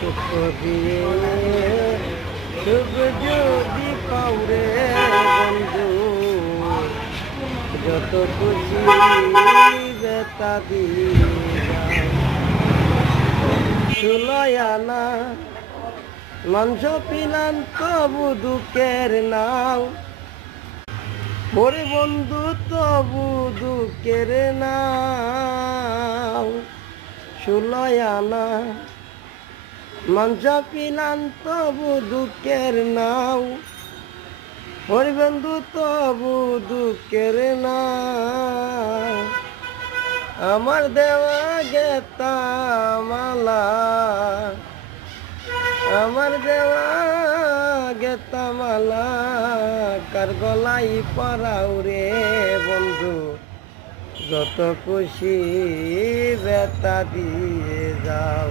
দুঃখ দিয়ে সুখ যদি পাউরে বন্ধু, যত খুশি বেতা দিয়ে সুলয়ানা মাংস পিলাম তবু দুঃখের নাও, ওরে বন্ধু তবু দুঃখের নাও। সুলয়ানা মাংস পিলাম তবু দুঃখের নাও, ওরে বন্ধু তবু দুঃখের নাও। আমার দেওয়া গেতা মালা, আমার দেওয়া গেতা মালা কার গলাই পরাও রে বন্ধু, যত খুশি বেতা দিয়ে যাও।